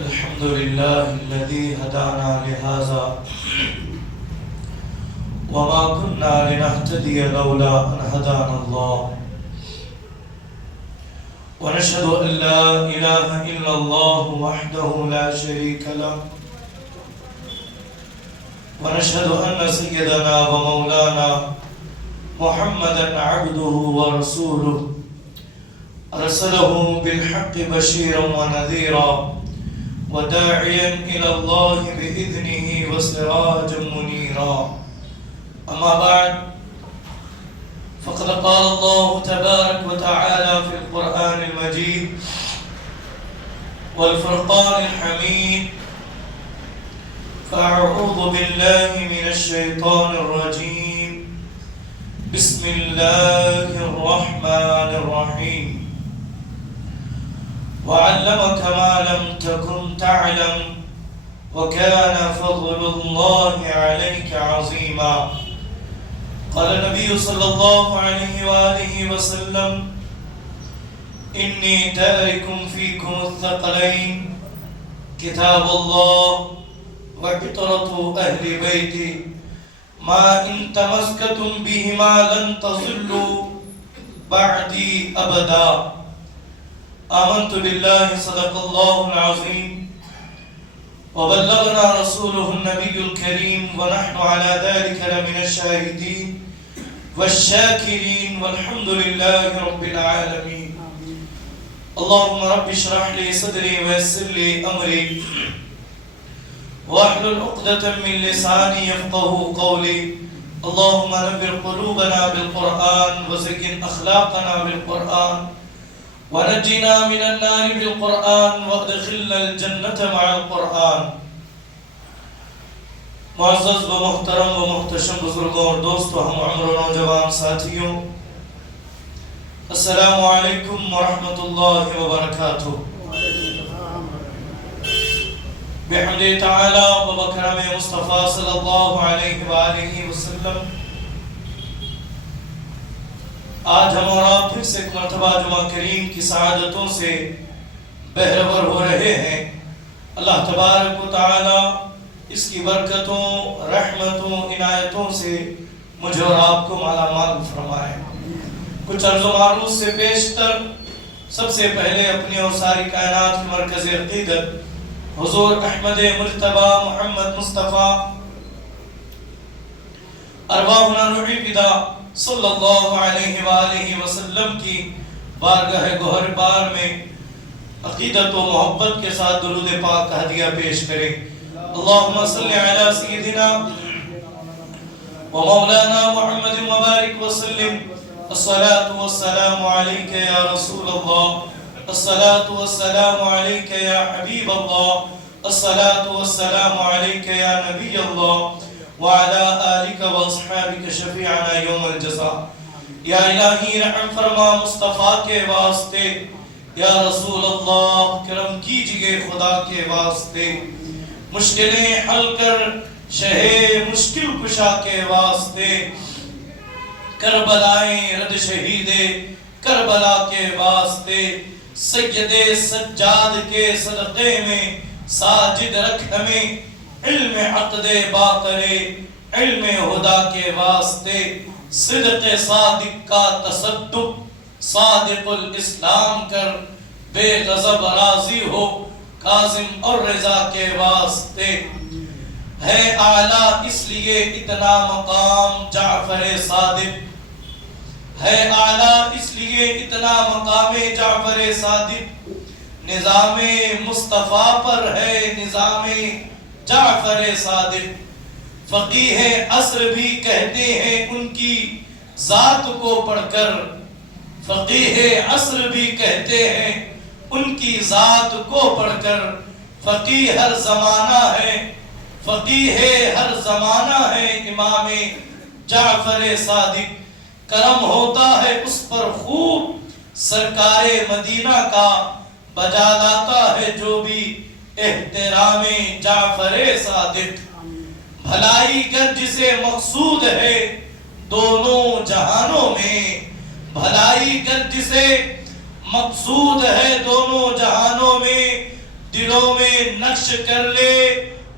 الحمد لله الذي هدانا لهذا وما كنا لنهتدي لولا أن هدانا الله ونشهد أن لا إله إلا الله وحده لا شريك له ونشهد أن سيدنا ومولانا محمدا عبده ورسوله أرسله بالحق بشيرا ونذيرا وداعيا إلى الله بإذنه وسراجا منيرا. أما بعد، فقد قال الله تبارك وتعالى في القرآن المجيد والفرقان الحميد: فأعوذ بالله من الشيطان الرجيم، بسم الله الرحمن الرحيم. وعلمك ما لم تكن تعلم وكان فضل الله عليك عظيما. قال النبي صلى الله عليه وآله وسلم: إني تارك فيكم الثقلين كتاب الله وفطرة أهل بيتي ما إن تمسكتم بهما لن تضلوا بعدي أبدا. آمنت بالله صدق الله العظيم وبلغنا رسوله النبي الكريم ونحن على ذلك لمن الشاهدين والشاكرين والحمد لله رب العالمين. اللهم رب اشرح لي صدري ويسر لي أمري واحلل عقدة من لساني يفقهوا قولي. اللهم نور قلوبنا بالقرآن وزين أخلاقنا بالقرآن ونجنا من النار بالقرآن وادخلنا الجنة مع القرآن. معزز و محترم و محتشم بزرگوں اور دوستوں، ہم عمر و نوجوان ساتھیوں، السلام علیکم ورحمۃ اللہ وبرکاتہ. بحمد تعالی و بکرم مصطفیٰ صلی اللہ علیہ وآلہ وسلم آج ہم اور آپ پھر سے ایک مرتبہ جمعہ کریم کی سعادتوں سے بہرور ہو رہے ہیں. اللہ تبارک و تعالی اس کی برکتوں، رحمتوں، عنایتوں سے مجھے اور آپ کو مالا مال فرمائے. کچھ عرض و معروض سے پیشتر سب سے پہلے اپنی اور ساری کائنات کی مرکز عقیدت حضور احمد مجتبی محمد مصطفیٰ ارواحنا روحی فدا صلی اللہ علیہ وآلہ وسلم کی بارگاہ گوہر بار میں عقیدت و محبت کے ساتھ درود پاک کا ہدیہ پیش کریں. اللہم صلی علی سیدنا و مولانا محمد مبارک وسلم. الصلاة والسلام علیک یا رسول اللہ، الصلاة والسلام علیک یا حبیب اللہ، الصلاة والسلام علیک یا نبی اللہ وعلى آلك واصحابك شفیعنا یوم الجزاء. یا الہی رحم فرما مصطفیٰ کے واسطے، یا رسول اللہ کرم کیجئے خدا کے واسطے، مشکلیں حل کر شہ مشکل کشا کے واسطے، کربلائیں رد شہید کربلا کے واسطے، سید سجاد کے صدقے میں ساجد رکھ ہمیں، علم عقد باقر علم ہدا کے واسطے، صدق صادق کا تصدق صادق الاسلام کر، بے غضب راضی ہو کاظم اور رضا کے واسطے. ہے اعلیٰ اس لیے اتنا مقام جعفر صادق، ہے اعلیٰ اس لیے اتنا مقام جعفر صادق، نظام مصطفیٰ پر ہے نظام جعفر صادق. فقیہ عصر بھی کہتے ہیں ان کی ذات کو پڑھ کر، فقیہ عصر بھی کہتے ہیں ان کی ذات کو پڑھ کر، فقیہ ہر زمانہ ہے، فقیہ ہر زمانہ ہے امام جعفر صادق. کرم ہوتا ہے اس پر خوب سرکار مدینہ کا، بجا لاتا ہے جو بھی احترام جعفر صادق. بھلائی گر جسے مقصود ہے دونوں جہانوں میں، بھلائی گر جسے مقصود ہے دونوں جہانوں میں، دلوں میں نقش کر لے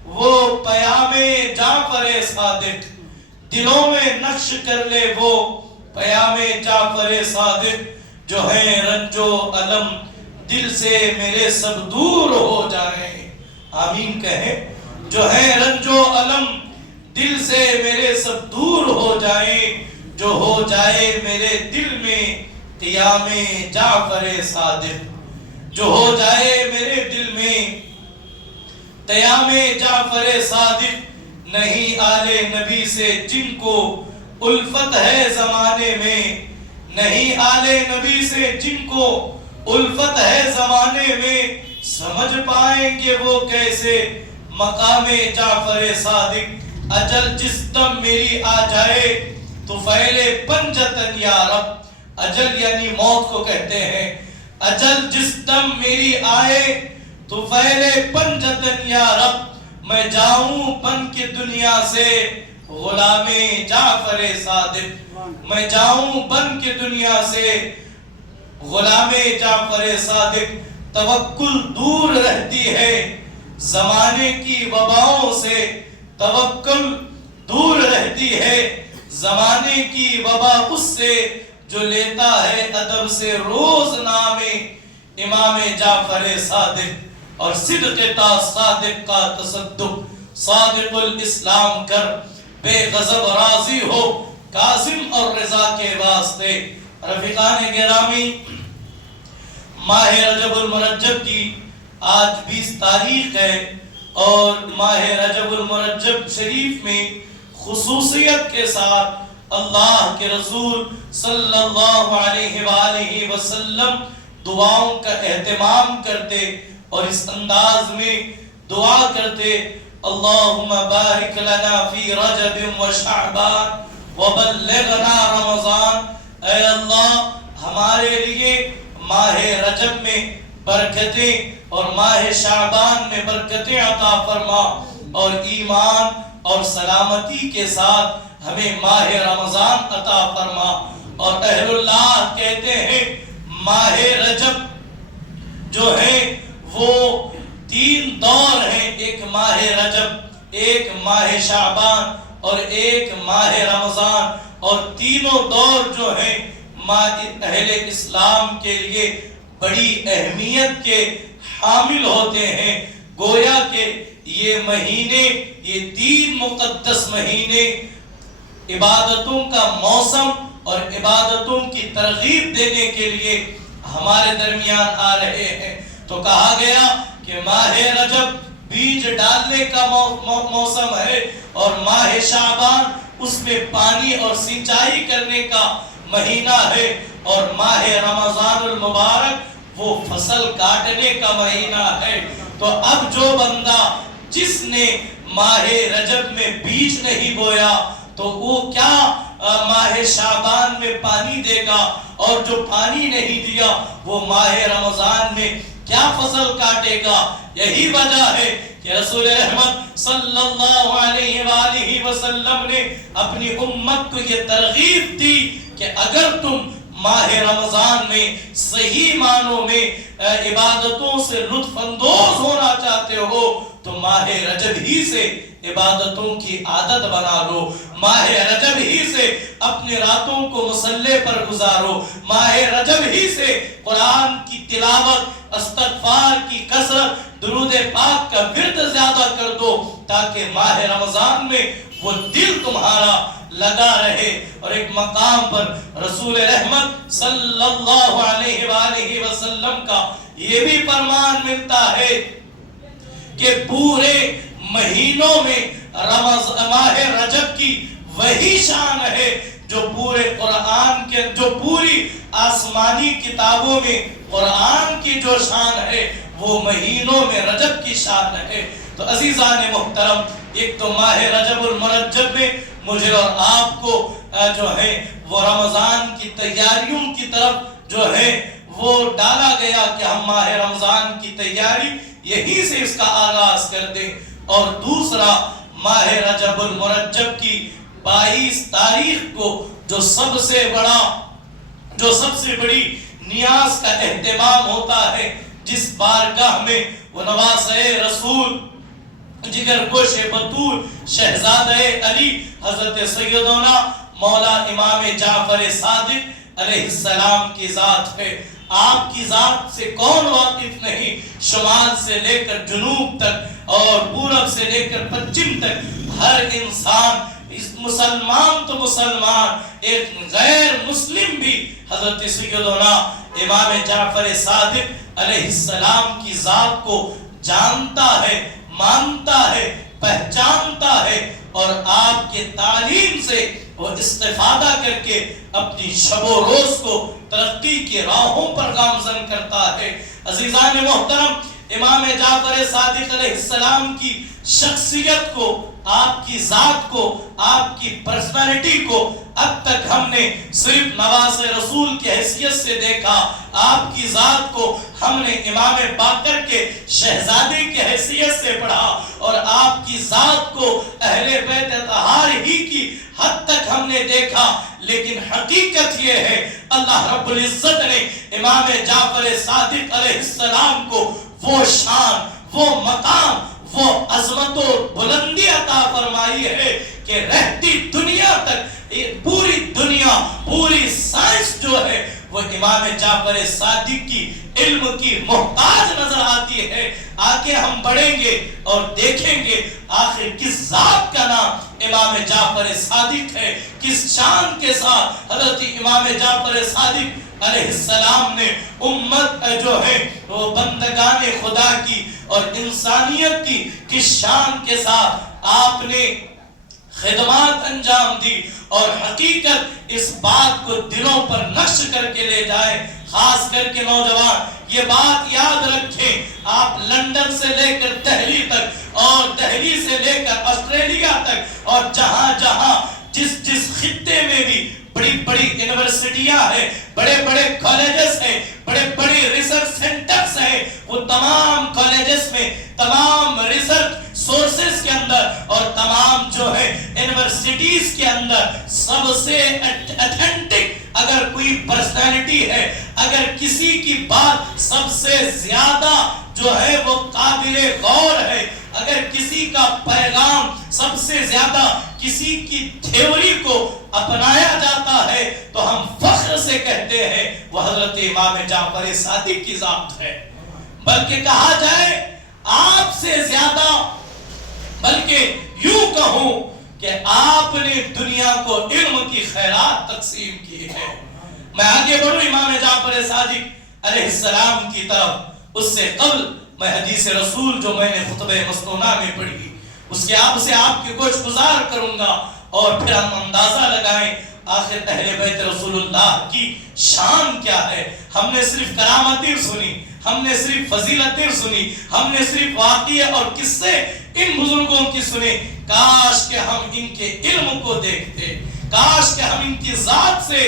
وہ پیام جعفر صادق، دلوں میں نقش کر لے وہ پیام جعفر صادق، جو ہے رنج و علم دل سے میرے سب دور ہو جائیں، آمین کہیں، جو ہے رنج و علم دل سے میرے سب دور ہو جائیں، جو ہو جائے میرے دل میں قیام جعفر صادق، جو ہو جائے میرے دل میں قیام جعفر صادق، نہیں آل نبی سے جن کو الفت ہے زمانے میں، نہیں آل نبی سے جن کو الفت ہے زمانے میں، سمجھ پائیں گے وہ کیسے مقام جعفر صادق، اجل جس دم میری آ جائے تو پھیلے پنجتن یا رب، اجل یعنی موت کو کہتے ہیں، اجل جس دم میری آئے تو پھیلے پنجتن یا رب، میں جاؤں بن کے دنیا سے غلام جعفر صادق، میں جاؤں بن کے دنیا سے غلام جعفر صادق، توکل دور رہتی ہے زمانے کی وباؤں سے، توکل دور رہتی ہے زمانے کی وبا اس سے جو لیتا ہے ادب سے روز نام امام جعفر صادق، اور صدق تا صادق کا تصدق، صادق الاسلام کر بے غضب راضی ہو کاظم اور رضا کے واسطے۔ رفیقان گرامی، ماہ رجب المرجب کی آج 20 تاریخ ہے، اور ماہ رجب المرجب شریف میں خصوصیت کے ساتھ اللہ کے رسول صلی اللہ علیہ وآلہ وسلم دعاؤں کا اہتمام کرتے اور اس انداز میں دعا کرتے، اللہم بارک لنا فی رجب و شعبان وبلغنا رمضان، اے اللہ ہمارے لیے ماہ رجب میں برکتیں اور ماہ شعبان میں برکتیں عطا فرما، اور ایمان اور سلامتی کے ساتھ ہمیں ماہ رمضان عطا فرما۔ اور اہل اللہ کہتے ہیں ماہ رجب جو ہے وہ 3 دور ہیں، ایک ماہ رجب، ایک ماہ شعبان اور ایک ماہ رمضان، اور تینوں دور جو ہیں اہل اسلام کے لیے بڑی اہمیت کے حامل ہوتے ہیں۔ گویا کہ یہ مہینے، یہ 3 مقدس مہینے عبادتوں کا موسم اور عبادتوں کی ترغیب دینے کے لیے ہمارے درمیان آ رہے ہیں۔ تو کہا گیا کہ ماہ رجب بیج ڈالنے کا موسم ہے، اور ماہ شعبان اس میں پانی اور سینچائی کرنے کا مہینہ ہے، اور ماہ رمضان المبارک وہ فصل کاٹنے کا مہینہ ہے۔ تو اب جو بندہ جس نے ماہ رجب میں بیج نہیں بویا تو وہ کیا ماہ شعبان میں پانی دے گا، اور جو پانی نہیں دیا وہ ماہ رمضان میں کیا فصل کاٹے گا؟ یہی وجہ ہے کہ رسول رحمت صلی اللہ علیہ وآلہ وسلم نے اپنی امت کو یہ ترغیب دی کہ اگر تم ماہ رمضان میں صحیح معنوں میں عبادتوں سے لطف اندوز ہونا چاہتے ہو تو ماہ رجب ہی سے عبادتوں کی عادت بنا لو، ماہ رجب ہی سے اپنے راتوں کو مصلی پر گزارو، ماہ رجب ہی سے قرآن کی تلاوت، استغفار کی کثرت، درود پاک کا ورد زیادہ کر دو، تاکہ ماہ رمضان میں وہ دل تمہارا لگا رہے۔ اور ایک مقام پر رسول رحمت صلی اللہ علیہ وآلہ وسلم کا یہ بھی فرمان ملتا ہے کہ پورے مہینوں میں ماہ رجب کی وہی شان ہے جو پورے قرآن کے، جو پوری آسمانی کتابوں میں قرآن کی جو شان ہے وہ مہینوں میں رجب کی شان ہے۔ تو عزیزان محترم، ایک تو ماہ رجب المرجب میں مجھے اور آپ کو جو ہے وہ رمضان کی تیاریوں کی طرف جو ہے وہ ڈالا گیا کہ ہم ماہ رمضان کی تیاری یہی سے اس کا آغاز کر دیں۔ اور دوسرا ماہ رجب المرجب کی 22 تاریخ کو جو سب سے بڑی نیاز کا اہتمام ہوتا ہے، جس بارگاہ میں وہ نواسۂ رسول جگر گوش بطول شہزادہ علی حضرت سیدنا مولا امام جعفر صادق علیہ السلام کی ذات ہے. آپ کی ذات سے کون واقف نہیں؟ شمال سے لے کر جنوب تک اور پورب سے لے کر پچھم تک ہر انسان، مسلمان تو مسلمان، ایک غیر مسلم بھی حضرت سیدنا امام جعفر صادق علیہ السلام کی ذات کو جانتا ہے، مانتا ہے، پہچانتا ہے، اور آپ کے تعلیم سے وہ استفادہ کر کے اپنی شب و روز کو ترقی کی راہوں پر گامزن کرتا ہے. عزیزان محترم، امام جعفر صادق علیہ السلام کی شخصیت کو، آپ کی ذات کو، آپ کی پرسنالٹی کو اب تک ہم نے صرف نواز رسول کی حیثیت سے دیکھا. آپ کی ذات کو ہم نے امام باقر کے شہزادے کی حیثیت سے پڑھا، اور آپ کی ذات کو اہل بیت اطہار ہی کی حد تک ہم نے دیکھا. لیکن حقیقت یہ ہے اللہ رب العزت نے امام جعفر صادق علیہ السلام کو وہ شان، وہ مقام، وہ عظمت و بلندی عطا فرمائی ہے کہ رہتی دنیا تک پوری دنیا، پوری سائنس جو ہے وہ امام جعفر صادق کی علم کی محتاج نظر آتی ہے. آگے ہم بڑھیں گے اور دیکھیں گے آخر کس ذات کا نام امام جعفر صادق ہے، کس شان کے ساتھ حضرت امام جعفر صادق علیہ السلام نے امت جو ہے وہ بندگان خدا کی اور انسانیت کی کس شان کے ساتھ آپ نے خدمات انجام دی. اور حقیقت اس بات کو دلوں پر نقش کر کے لے جائے، خاص کر کے نوجوان یہ بات یاد رکھیں، آپ لندن سے لے کر دہلی تک اور دہلی سے لے کر آسٹریلیا تک اور جہاں جہاں جس خطے میں بھی بڑی بڑی یونیورسٹیاں ہیں، بڑے بڑے کالجز ہیں، بڑے بڑے ریسرچ سینٹرز ہیں، وہ تمام کالجز میں، تمام ریسرچ سورسز کے اندر اور تمام جو ہے یونیورسٹیز کے اندر سب سے اتھینٹک اگر کوئی پرسنالٹی ہے، اگر کسی کی بات سب سے زیادہ جو ہے وہ قابل غور ہے، اگر کسی کا پیغام سب سے زیادہ کسی کی تھیوری کو اپنایا جاتا ہے تو ہم فخر سے کہتے ہیں وہ حضرت امام جعفر صادق کی ذات ہے. بلکہ کہا جائے آپ سے زیادہ، بلکہ یوں کہوں کہ آپ نے دنیا کو علم کی خیرات تقسیم کی ہے. میں آگے بڑھوں امام جعفر صادق علیہ السلام کی طرف، اس سے قبل میں حدیث رسول جو میں نے خطبہ مسنونہ میں پڑھی اس کے آپ سے آپ کی گوش گزار کروں گا، اور پھر ہم اندازہ لگائیں آخر اہل بیت رسول اللہ کی شان کیا ہے. ہم نے صرف کرامتیں سنی، ہم نے صرف فضیلتیں سنی، ہم نے صرف واقعے اور قصے ان بزرگوں کی سنے. کاش کہ ہم ان کے علم کو دیکھتے، کاش کہ ہم ان کی ذات سے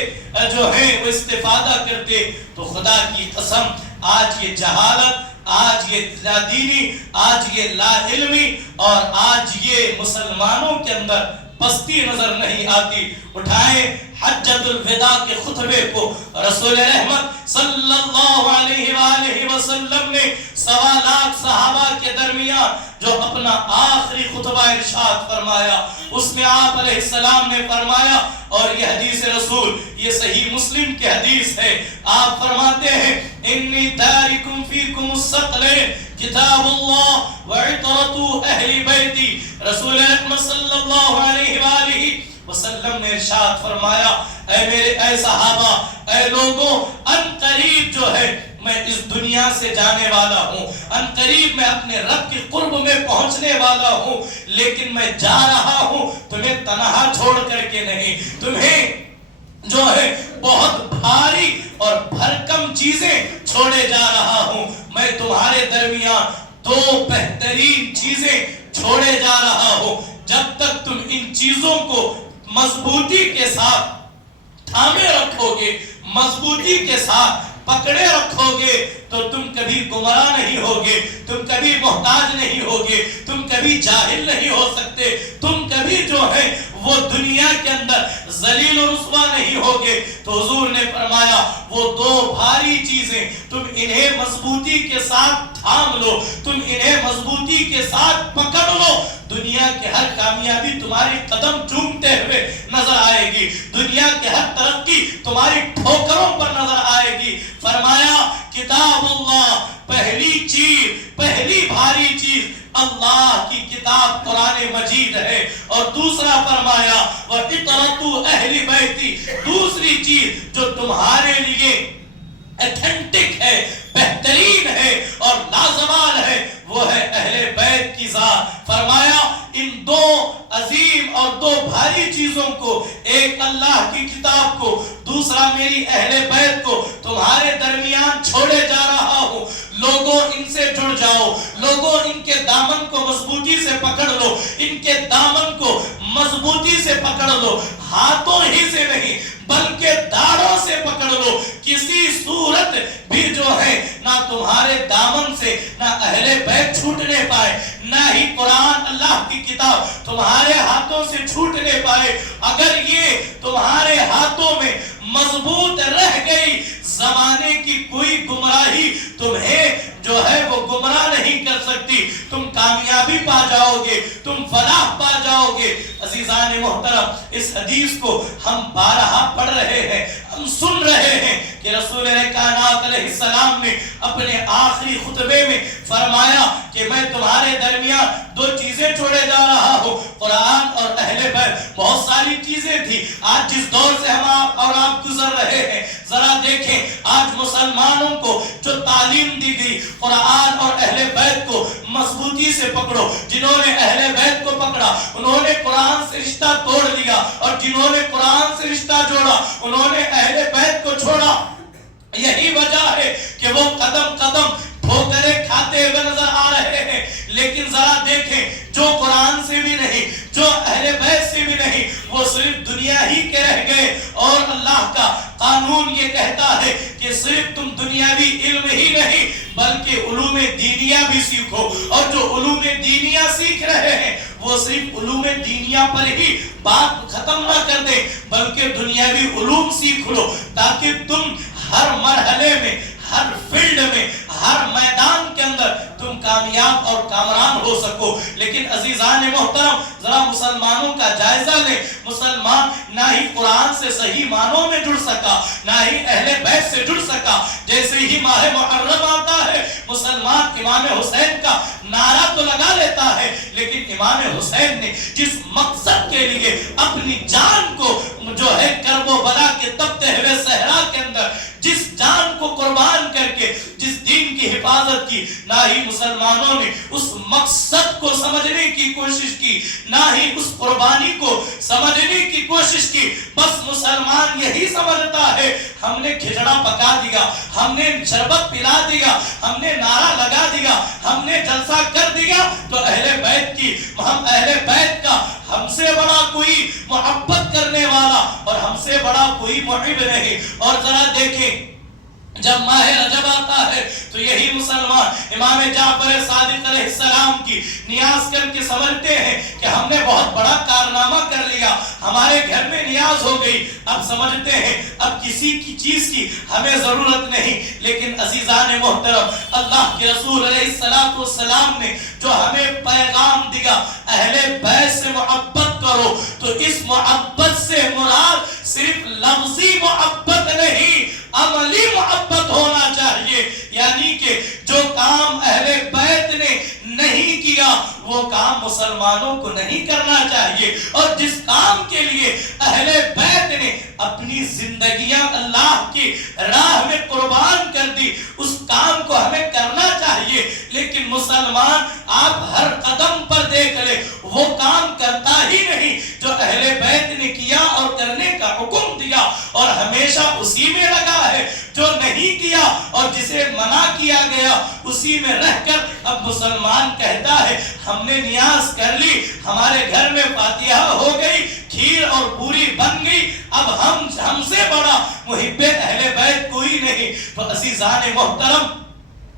جو ہے وہ استفادہ کرتے. تو خدا کی قسم آج یہ جہالت، آج یہ لادینی، آج یہ لا علمی اور آج یہ مسلمانوں کے اندر پستی نظر نہیں آتی. اٹھائیں حجۃ الوداع کے خطبے کو، رسول رحمت صلی اللہ علیہ وآلہ وسلم نے 1.25 لاکھ صحابہ کے درمیان جو اپنا آخری خطبہ ارشاد فرمایا، اس میں آپ علیہ السلام نے فرمایا، اور یہ حدیث رسول، یہ صحیح مسلم کی حدیث ہے، آپ فرماتے ہیں انی تارکم فیکم الثقلین کتاب اللہ وعطرۃ اہل بیتی. رسول رحمت صلی اللہ علیہ وآلہ وسلم نے ارشاد فرمایا، اے صحابہ، اے لوگوں، ان قریب جو ہے میں اس دنیا سے جانے والا ہوں، ان قریب میں اپنے رب کے قرب میں پہنچنے والا ہوں، لیکن میں جا رہا ہوں تمہیں تنہا چھوڑ کر کے نہیں، تمہیں جو ہے بہت بھاری اور بھرکم چیزیں چھوڑے جا رہا ہوں. میں تمہارے درمیان 2 بہترین چیزیں چھوڑے جا رہا ہوں. جب تک تم ان چیزوں کو مضبوطی کے ساتھ تھامے رکھو گے، مضبوطی کے ساتھ پکڑے رکھو گے، تو تم کبھی گمراہ نہیں ہوگے، تم کبھی محتاج نہیں ہوگے، تم کبھی جاہل نہیں ہو سکتے، تم کبھی جو ہے وہ دنیا کے اندر ذلیل و رسوا نہیں ہوگے. گے تو حضور نے فرمایا وہ دو بھاری چیزیں تم انہیں مضبوطی کے ساتھ تھام لو، تم انہیں مضبوطی کے ساتھ پکڑ لو، دنیا کے ہر کامیابی تمہاری قدم چومتے ہوئے نظر آئے گی، دنیا کے ہر ترقی تمہاری ٹھوکروں پر نظر آئے گی۔ فرمایا کتاب اللہ، پہلی چیز، پہلی بھاری چیز اللہ کی کتاب قرآن مجید ہے، اور دوسرا فرمایا وَإِطْرَةُ أَهْلِ بَيْتِ، دوسری چیز جو تمہارے لیے ایتھنٹک ہے، بہترین ہے اور لازوال ہے، وہ ہے اہل بیت کی ذات۔ فرمایا ان دو عظیم اور دو بھاری چیزوں کو، ایک اللہ کی کتاب کو، دوسرا میری اہل بیت کو تمہارے درمیان چھوڑے جا رہا ہوں، لوگوں ان سے جڑ جاؤ، لوگوں ان کے دامن کو مضبوطی سے پکڑ لو، ان کے دامن کو مضبوطی سے پکڑ لو، ہاتھوں ہی سے نہیں بلکہ داڑھوں سے پکڑ لو، کسی صورت بھی جو ہے نہ تمہارے دامن سے نہ اہل بیت چھوٹنے پائے، نہ ہی قرآن اللہ کی کتاب تمہارے ہاتھوں سے چھوٹنے پائے۔ اگر یہ تمہارے ہاتھوں میں مضبوط رہ گئی، زمانے کی کوئی گمراہی تمہیں جو ہے وہ گمراہ نہیں کر سکتی، تم کامیابی پا جاؤ گے، تم فلاح پا جاؤ گے۔ عزیزان محترم، اس حدیث کو ہم بارہا پڑھ رہے ہیں، ہم سن رہے ہیں کہ رسول کائنات علیہ السلام نے اپنے آخری خطبے میں فرمایا کہ میں تمہارے درمیان دو چیزیں چھوڑے جا رہا ہوں، قرآن اور اہل بیت۔ بہت ساری چیزیں تھی، آج جس دور سے ہم اور آپ گزر رہے ہیں، ذرا دیکھیں آج مسلمانوں کو جو تعلیم دی گئی قرآن اور اہل بیت کو مضبوطی سے پکڑو، جنہوں نے اہل بیت کو پکڑا انہوں نے قرآن سے رشتہ توڑ لیا، اور جنہوں نے قرآن سے رشتہ جوڑا انہوں نے اہل بیت کو چھوڑا۔ یہی وجہ ہے کہ وہ قدم قدم ٹھوکریں کھاتے ہوئے نظر آ رہے ہیں۔ لیکن ذرا دیکھیں جو قرآن سے بھی نہیں، جو اہل بیت سے بھی نہیں، وہ صرف دنیا ہی کے رہ گئے، اور اللہ کا قانون یہ کہتا ہے کہ صرف تم دنیاوی علم ہی نہیں بلکہ علوم دینیہ بھی سیکھو، اور جو علوم دینیہ سیکھ رہے ہیں وہ صرف علوم دینیہ پر ہی بات ختم نہ کر دیں بلکہ دنیاوی علوم سیکھ لو، تاکہ تم ہر مرحلے میں، ہر فیلڈ میں، ہر میدان کے اندر تم کامیاب اور کامران ہو سکو۔ لیکن عزیزان محترم، ذرا مسلمانوں کا جائزہ لیں، مسلمان نہ ہی قرآن سے صحیح معنوں میں جڑ سکا، نہ ہی اہل بیت سے جڑ سکا۔ جیسے ہی ماہ محرم آتا ہے مسلمان امام حسین کا نعرہ تو لگا لیتا ہے، لیکن امام حسین نے جس مقصد کے لیے اپنی جان کو جو ہے کرب و بلا کے تپتے ہوئے صحرا کے اندر جس جان کو قربان کر کے جس دین کی حفاظت کی، نہ ہی مسلمانوں نے اس مقصد کو سمجھنے کی کوشش کی، نہ ہی اس قربانی کو سمجھنے کی کوشش کی۔ بس مسلمان یہی سمجھتا ہے ہم نے کھچڑا پکا دیا، ہم نے شربت پلا دیا، ہم نے نعرہ لگا دیا، ہم نے جلسہ کر دیا تو اہل بیت کی، ہم اہل بیت کا ہم سے بڑا کوئی محبت کرنے والا اور ہم سے بڑا کوئی محب نہیں۔ اور ذرا دیکھیں جب ماہ رجب آتا ہے تو یہی مسلمان امام جعفر صادق علیہ السلام کی نیاز کر کے سمجھتے ہیں کہ ہم نے بہت بڑا کارنامہ کر لیا، ہمارے گھر میں نیاز ہو گئی، اب سمجھتے ہیں اب کسی کی چیز کی ہمیں ضرورت نہیں۔ لیکن عزیزان محترم، اللہ کے رسول علیہ السلام نے جو ہمیں پیغام دیا اہل بیت سے محبت کرو، تو اس محبت سے مراد صرف لفظی محبت نہیں، عملی محبت ہونا چاہیے۔ یعنی کہ جو کام اہل بیت نے نہیں کیا وہ کام مسلمانوں کو نہیں کرنا چاہیے، اور جس کام کے لیے اہل بیت نے اپنی زندگیاں اللہ کی راہ میں قربان کر دی اس کام کو ہمیں کرنا چاہیے۔ لیکن مسلمان آپ ہر قدم پر دیکھ لیں وہ کام کرتا ہی نہیں جو اہل بیت نے کیا اور کرنے کا حکم دیا، اور ہمیشہ اسی میں لگا ہے۔ جو نہیں کیا اور جسے منع کیا گیا اسی میں رہ کر اب مسلمان کہتا ہے ہم نے نیاز کر لی، ہمارے گھر میں فاتحہ ہو گئی، کھیر اور پوری بن گئی، اب ہم سے بڑا محب اہل بیت کوئی نہیں۔ تو عزیزان محترم،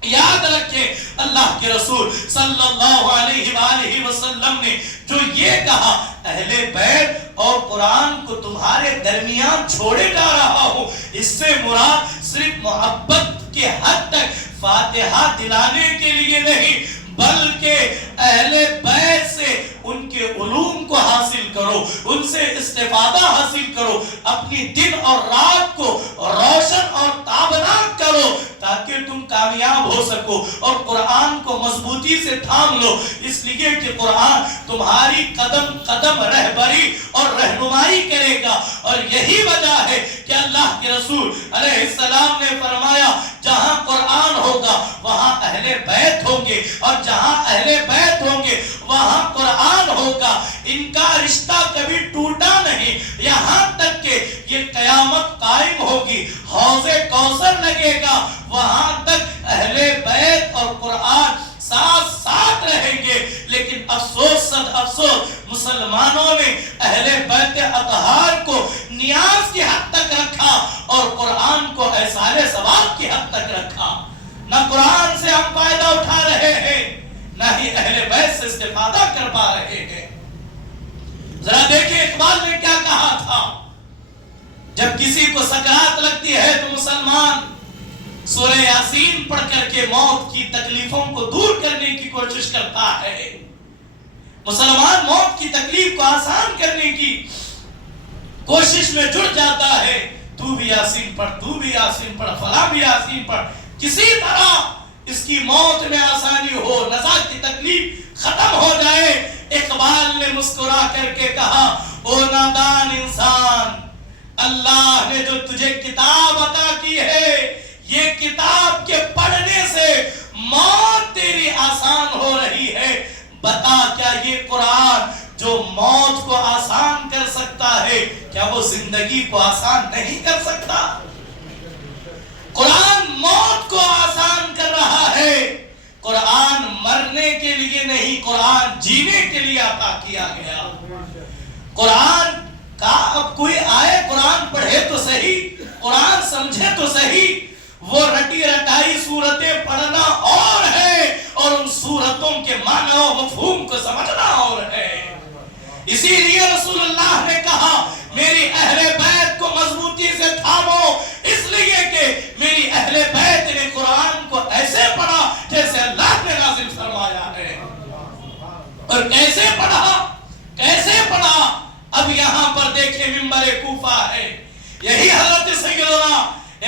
یاد رکھیں اللہ کے رسول صلی اللہ علیہ وآلہ وسلم نے جو یہ کہا اہل بیت اور قرآن کو تمہارے درمیان چھوڑے جا رہا ہوں، اس سے مراد صرف محبت کے حد تک فاتحہ دلانے کے لیے نہیں بلکہ اہل بیت سے ان کے علوم کو حاصل کرو، ان سے استفادہ حاصل کرو، اپنی دن اور رات کو روشن اور تابناک کرو تاکہ تم کامیاب ہو سکو اور قرآن کو مضبوطی سے تھام لو، اس لیے کہ قرآن تمہاری قدم قدم رہبری اور رہنمائی کرے گا۔ اور یہی وجہ ہے کہ اللہ کے رسول علیہ السلام نے فرمایا جہاں قرآن ہوگا وہاں اہل بیت ہوں گے، اور جہاں اہل بیت ہوں گے وہاں قرآن ہوگا، ان کا رشتہ کبھی ٹوٹا نہیں یہاں تک کہ یہ قیامت قائم ہوگی، حوض کوثر لگے گا، وہاں تک اہل بیت اور قرآن ساتھ ساتھ رہیں گے۔ لیکن افسوس صد افسوس مسلمانوں نے اہل بیت اطہار کو نیاز کی حد تک رکھا اور قرآن کو ایصال ثواب کی حد تک رکھا۔ نہ قرآن سے ہم فائدہ اٹھا رہے ہیں نہ ہی اہل بیت سے استفادہ کر پا رہے ہیں۔ ذرا دیکھیں اقبال نے کیا کہا تھا، جب کسی کو سکرات لگتی ہے تو مسلمان سورہ یاسین پڑھ کر کے موت کی تکلیفوں کو دور کرنے کی کوشش کرتا ہے، مسلمان موت کی تکلیف کو آسان کرنے کی کوشش میں جڑ جاتا ہے، تو بھی یاسین پڑھ، تو بھی یاسین پڑھ، فلاں بھی یاسین پڑھ، کسی طرح اس کی موت میں آسانی ہو، نزاع کی تکلیف ختم ہو جائے۔ اقبال نے مسکرا کر کے کہا او نادان انسان، اللہ نے جو تجھے کتاب عطا کی ہے یہ کتاب کے پڑھنے سے موت تیری آسان ہو رہی ہے، بتا کیا یہ قرآن جو موت کو آسان کر سکتا ہے کیا وہ زندگی کو آسان نہیں کر سکتا؟ قرآن موت کو آسان کر رہا ہے، قرآن مرنے کے لیے نہیں قرآن جینے کے لیے عطا کیا گیا۔ قرآن کا اب کوئی آئے قرآن پڑھے تو صحیح، قرآن سمجھے تو صحیح، وہ رٹی رٹائی صورتیں پڑھنا اور ہے اور ان صورتوں کے معنی و مفہوم کو سمجھنا اور ہے۔ اسی لیے رسول اللہ نے کہا میری اہل بیت کو مضبوطی سے تھامو، اس لیے کہ میری اہل بیت نے قرآن کو ایسے پڑھا جیسے اللہ نے نازل فرمایا ہے۔ اور کیسے پڑھا، کیسے پڑھا؟ اب یہاں پر دیکھیں منبر کوفہ ہے، یہی حضرت سیدنا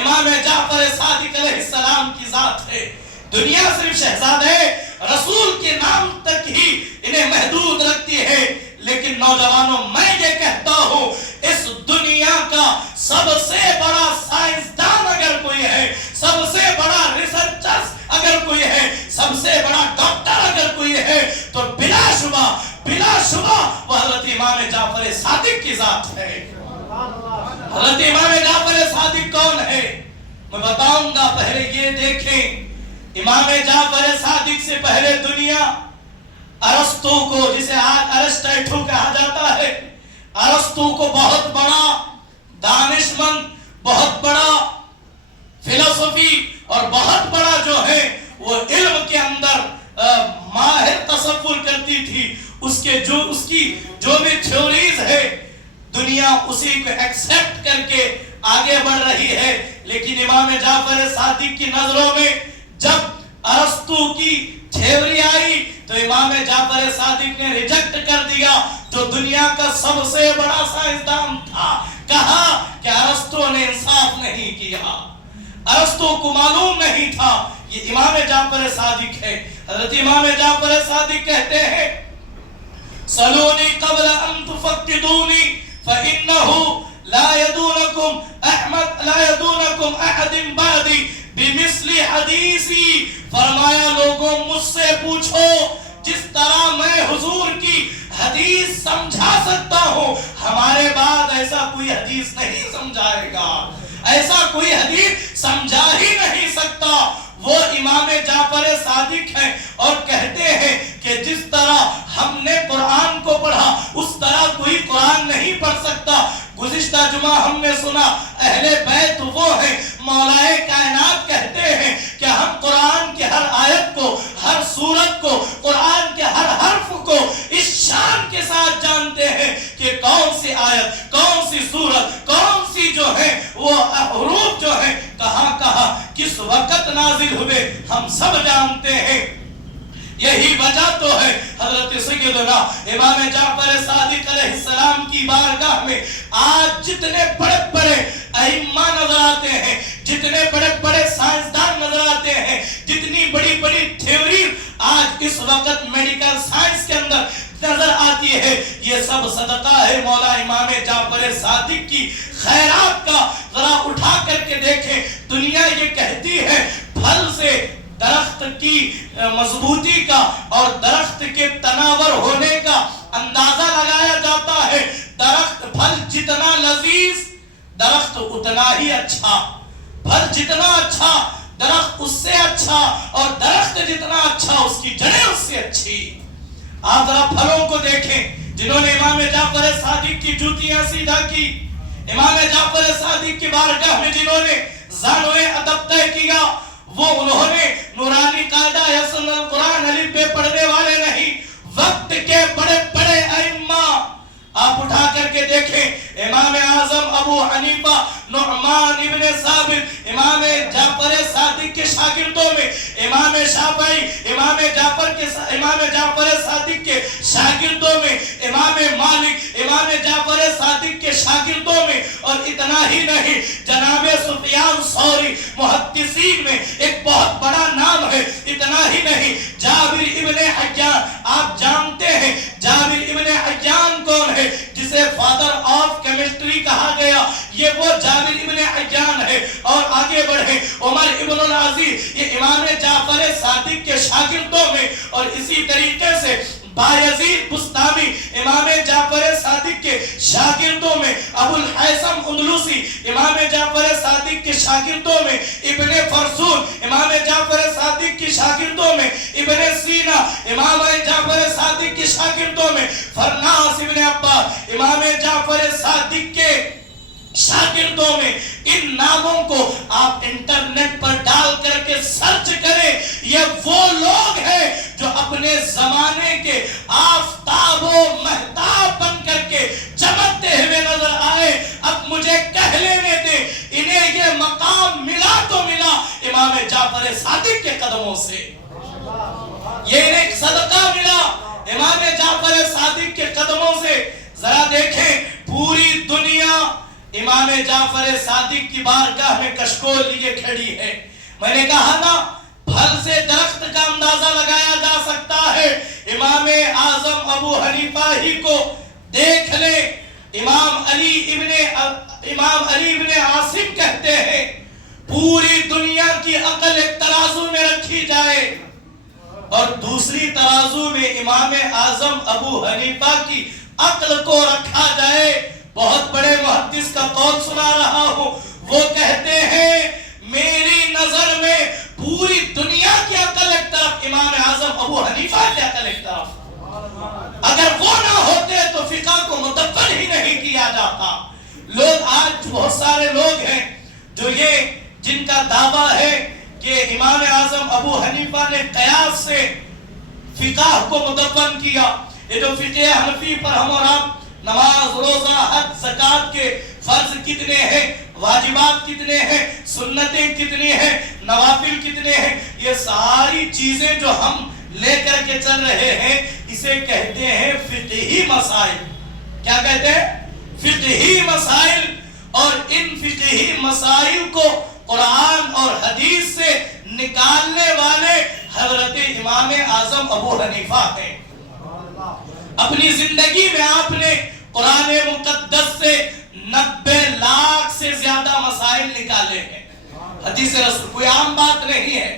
امام جعفر صادق علیہ السلام کی ذات ہے۔ دنیا صرف شہزادے رسول کے نام تک ہی انہیں محدود رکھتی ہے، لیکن نوجوانوں میں یہ کہتا ہوں اس دنیا کا سب سے بڑا سائنسدان اگر کوئی ہے، سب سے بڑا ریسرچر اگر کوئی ہے، سب سے بڑا ڈاکٹر اگر کوئی ہے تو بلا شبہ وہ حضرت امام جعفر صادق کی ذات ہے۔ حضرت امام جعفر صادق کون ہے میں بتاؤں گا، پہلے یہ دیکھیں امام جعفر صادق سے پہلے دنیا ارسطو کو، جسے آج ارسٹیٹو کہا جاتا ہے، ارسطو کو بہت بڑا دانشمند، بہت بڑا فلسفی اور بہت بڑا جو ہے وہ علم کے اندر ماہر تصور کرتی تھی، اس کی جو بھی تھیوریز ہے دنیا اسی کو ایکسپٹ کر کے آگے بڑھ رہی ہے۔ لیکن امام جعفر صادق کی نظروں میں جب ارسطو کی تھیوری آئی تو امام جعفر صادق نے ریجیکٹ کر دیا، جو دنیا کا سب سے بڑا سائنسدان تھا، کہا کہ ارسطو نے انصاف نہیں کیا، ارسطو کو معلوم نہیں تھا۔ یہ امام جعفر صادق ہے۔ حضرت امام جعفر صادق کہتے ہیں سلونی قبل ان تفقدونی فإنه لا يدونكم احد بعدی بمثل حدیثی، فرمایا لوگوں مجھ سے پوچھو جس طرح میں حضور کی حدیث سمجھا سکتا ہوں ہمارے بعد ایسا کوئی حدیث نہیں سمجھائے گا، ایسا کوئی حدیث سمجھا ہی نہیں سکتا۔ وہ امام جعفر صادق ہیں اور کہتے ہیں کہ جس طرح ہم نے قرآن کو پڑھا اس طرح کوئی قرآن نہیں پڑھ سکتا۔ گزشتہ جمعہ ہم نے سنا اہل بیت وہ ہیں، مولا کائنات کہتے ہیں کہ ہم قرآن کی صورت کو، قرآن کے ہر حرف کو اس شان کے ساتھ جانتے ہیں کہ کون سی آیت، کون سی سورت، کون سی جو ہے وہ حروف جو ہے کہاں کہاں کس وقت نازل ہوئے، ہم سب جانتے ہیں۔ یہی وجہ تو ہے حضرت سیدنا امام جعفر صادق علیہ السلام کی بارگاہ میں آج جتنے بڑے بڑے ائمہ نظر آتے ہیں، جتنے بڑے بڑے سائنسدان نظر آتے ہیں، جتنی بڑی بڑی تھیوری آج اس وقت میڈیکل سائنس کے اندر نظر آتی ہے، یہ سب صدقہ ہے مولا امام جعفر صادق کی خیرات کا۔ ذرا اٹھا کر کے دیکھیں، دنیا یہ کہتی ہے پھل سے درخت کی مضبوطی کا اور درخت کے تناور ہونے کا اندازہ لگایا جاتا ہے۔ درخت پھل جتنا لذیذ درخت اتنا ہی اچھا، پھل جتنا اچھا درخت اس سے اچھا، اور درخت جتنا اچھا اس کی جڑیں اس سے اچھی۔ آپ ذرا پھلوں کو دیکھیں، جنہوں نے امام جعفر صادق کی جوتیاں سیدھا کی، امام جعفر صادق کی بارگاہ میں جنہوں نے زانوِ ادب طے کیا، وہ انہوں نے نورانی قاعدہ یسن القرآن الف بے پڑھنے والے نہیں، وقت کے بڑے بڑے ائمہ آپ اٹھا کر کے دیکھیں، امام اعظم ابو حنیفہ نعمان ابن ثابت امام جعفر صادق کے شاگردوں میں، امام شافعی امام جعفر صادق کے شاگردوں میں، امام مالک امام جعفر صادق کے شاگردوں میں، اور اتنا ہی نہیں جناب سفیان ثوری محدثین میں ایک بہت بڑا نام ہے۔ اتنا ہی نہیں جابر ابن حیان، آپ جانتے ہیں جابر ابن حیان کون ہے جسے فادر آف کیمسٹری کہا گیا، یہ وہ جابر ابن حیان ہے۔ اور آگے بڑھیں، عمر ابن العزیز یہ امام جعفر صادق کے شاگردوں میں، اور اسی طریقے سے بایزید بستامی امام جعفر صادق کے شاگردوں میں، ابو الحیثم اندلسی امام جعفر صادق کے شاگردوں میں، ابن فرسون امام جعفر صادق کے شاگردوں میں، ابن سینا امام جعفر صادق کے شاگردوں میں، فرناس ابن عباس امام جعفر صادق کے شاگردوں میں۔ ان ناموں کو آپ انٹرنیٹ پر ڈال کر کے سرچ کریں، یہ وہ لوگ ہیں جو اپنے زمانے کے آفتاب و مہتاب بن کر کے چمکتے ہوئے نظر آئے۔ اب مجھے کہہ لینے دیں، انہیں یہ مقام ملا تو ملا امام جعفر صادق کے قدموں سے، یہ انہیں صدقہ ملا امام جعفر صادق کے قدموں سے۔ ذرا دیکھیں، پوری دنیا امام جعفر صادق کی بارگاہ میں کشکول لیے کھڑی ہے۔ میں نے کہا نا پھل سے درخت کا اندازہ لگایا جا سکتا ہے۔ امام اعظم ابو حنیفہ ہی کو دیکھ لیں، امام علی ابن عاصم کہتے ہیں پوری دنیا کی عقل ایک ترازو میں رکھی جائے اور دوسری ترازو میں امام اعظم ابو حنیفہ کی عقل کو رکھا جائے۔ بہت بڑے محدث کا قول سنا رہا ہوں، وہ کہتے ہیں میری نظر میں پوری دنیا کی عقل ایک طرف، امام اعظم ابو حنیفہ کی عقل ایک طرف۔ اگر وہ نہ ہوتے تو فقہ کو مدون ہی نہیں کیا جاتا۔ لوگ آج بہت سارے لوگ ہیں جو یہ جن کا دعویٰ ہے کہ امام اعظم ابو حنیفہ نے قیاس سے فقہ کو مدون کیا۔ یہ جو فقہ حنفی پر ہم اور آپ نماز، روزہ، حج، زکوٰۃ کے فرض کتنے ہیں، واجبات کتنے ہیں، سنتیں کتنی ہیں، نوافل کتنے ہیں، یہ ساری چیزیں جو ہم لے کر کے چل رہے ہیں اسے کہتے ہیں فقہی مسائل۔ کیا کہتے ہیں؟ فقہی مسائل۔ اور ان فقہی مسائل کو قرآن اور حدیث سے نکالنے والے حضرت امام اعظم ابو حنیفہ ہیں۔ اپنی زندگی میں آپ نے قرآن مقدس سے 90 لاکھ سے زیادہ مسائل نکالے ہیں۔ حدیث رسول کوئی عام بات نہیں ہے۔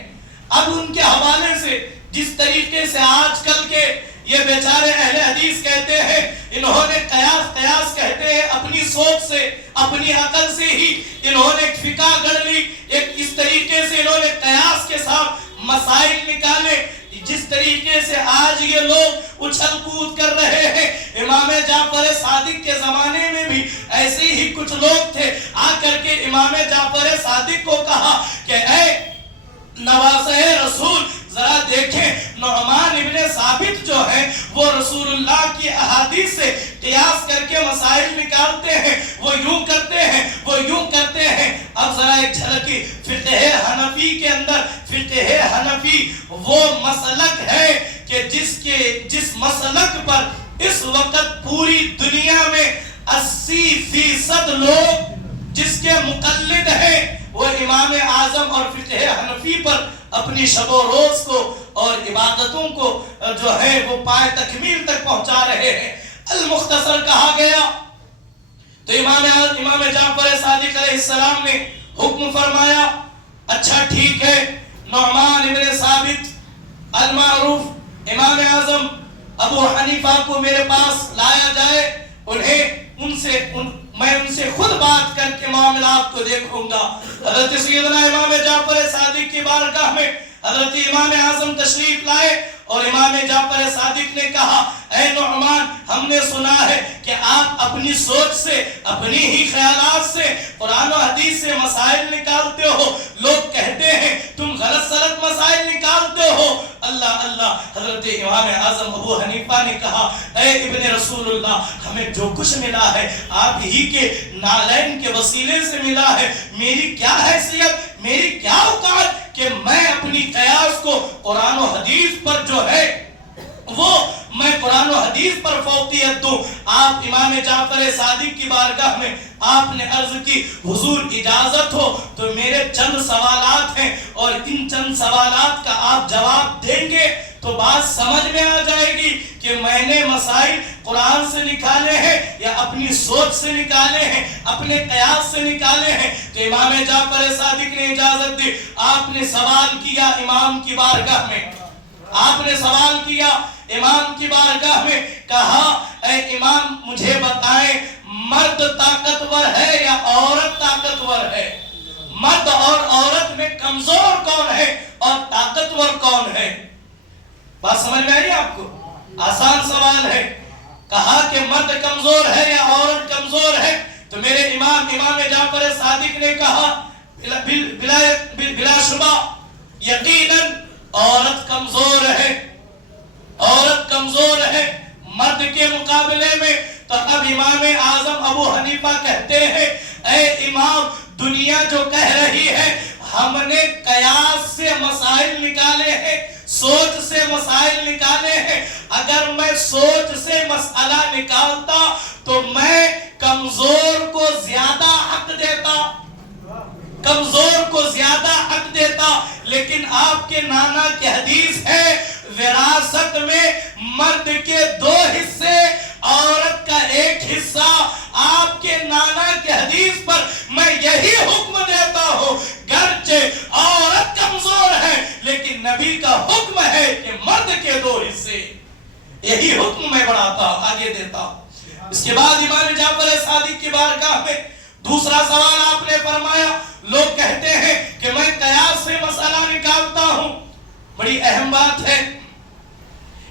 اب ان کے حوالے سے جس طریقے سے آج کل کے یہ بیچارے اہل حدیث کہتے ہیں، انہوں نے قیاس کہتے ہیں، اپنی سوچ سے اپنی عقل سے ہی انہوں نے ایک فقہ گڑھ لی، ایک اس طریقے سے انہوں نے قیاس کے ساتھ مسائل نکالے۔ جس طریقے سے آج یہ لوگ اچھل کود کر رہے ہیں، امام جعفر صادق کے زمانے میں بھی ایسے ہی کچھ لوگ تھے، آ کر کے امام جعفر صادق کو کہا کہ اے نواسہ رسول ذرا دیکھیں نعمان ابن ثابت جو ہے وہ رسول اللہ کی احادیث سے قیاس کر کے مسائل نکالتے ہیں، وہ یوں کرتے ہیں، وہ یوں کرتے ہیں۔ اب ذرا ایک جھلکی فقہ حنفی کے اندر، فقہ حنفی وہ مسلک ہے کہ جس مسلک پر اس وقت پوری دنیا میں 80% لوگ جس کے مقلد ہیں وہ امام اعظم اور فقہ حنفی پر اپنی شب و روز کو اور عبادتوں کو جو ہے وہ پائے تکمیل تک پہنچا رہے ہیں۔ المختصر کہا گیا تو امام جعفر صادق علیہ السلام نے حکم فرمایا، اچھا ٹھیک ہے، نعمان ابن ثابت المعروف امام اعظم ابو حنیفہ کو میرے پاس لایا جائے، میں ان سے خود بات کر کے معاملات کو دیکھوں گا۔ حضرت سیدنا امام جعفر صادق کی بارگاہ میں حضرت امام اعظم تشریف لائے اور امام جعفر صادق نے کہا، اے نعمان، ہم نے سنا ہے کہ آپ اپنی سوچ سے، اپنی ہی خیالات سے قرآن و حدیث سے مسائل نکالتے ہو، لوگ کہتے ہیں تم غلط سلط مسائل نکالتے ہو۔ اللہ اللہ، حضرت امام اعظم ابو حنیفہ نے کہا، اے ابن رسول اللہ، ہمیں جو کچھ ملا ہے آپ ہی کے نالین کے وسیلے سے ملا ہے، میری کیا حیثیت، میری کیا اوقات کہ میں اپنی قیاس کو قرآن و حدیث پر جو ہے وہ میں قرآن و حدیث پر فوقیت دوں۔ آپ امام جعفر صادق کی بارگاہ میں آپ نے عرض کی، حضور اجازت ہو تو میرے چند سوالات ہیں اور ان چند سوالات کا آپ جواب دیں گے تو بات سمجھ میں آ جائے گی کہ میں نے مسائل قرآن سے نکالے ہیں یا اپنی سوچ سے نکالے ہیں، اپنے قیاس سے نکالے ہیں۔ تو امام جعفر صادق نے اجازت دی، آپ نے سوال کیا امام کی بارگاہ میں، آپ نے سوال کیا امام کی بارگاہ میں، کہا اے امام مجھے بتائیں مرد طاقتور ہے یا عورت طاقتور ہے؟ مرد اور عورت میں کمزور کون ہے اور طاقتور کون ہے؟ بات سمجھ میں آئی آپ کو؟ آسان سوال ہے۔ کہا کہ مرد کمزور ہے یا عورت کمزور ہے؟ تو میرے امام جعفر صادق نے کہا بلا شبہ یقیناً عورت کمزور ہے، عورت کمزور ہے مرد کے مقابلے میں۔ تو اب امام اعظم ابو حنیفہ کہتے ہیں، اے امام، دنیا جو کہہ رہی ہے ہم نے قیاس سے مسائل نکالے ہیں، سوچ سے مسائل نکالے ہیں، اگر میں سوچ سے مسئلہ نکالتا تو میں کمزور کو زیادہ حق دیتا، کمزور کو زیادہ حق دیتا، لیکن آپ کے نانا کی حدیث ہے وراثت میں مرد کے 2 حصے، عورت کا 1 حصہ۔ آپ کے نانا کی حدیث پر میں یہی حکم دیتا ہوں، گرچہ عورت کمزور ہے لیکن نبی کا حکم ہے کہ مرد کے 2 حصے، یہی حکم میں بڑھاتا ہوں، آگے دیتا ہوں۔ اس کے بعد امام جعفر صادق کی بارگاہ میں دوسرا سوال آپ نے فرمایا، لوگ کہتے ہیں کہ میں قیاس سے مسئلہ نکالتا ہوں، بڑی اہم بات ہے۔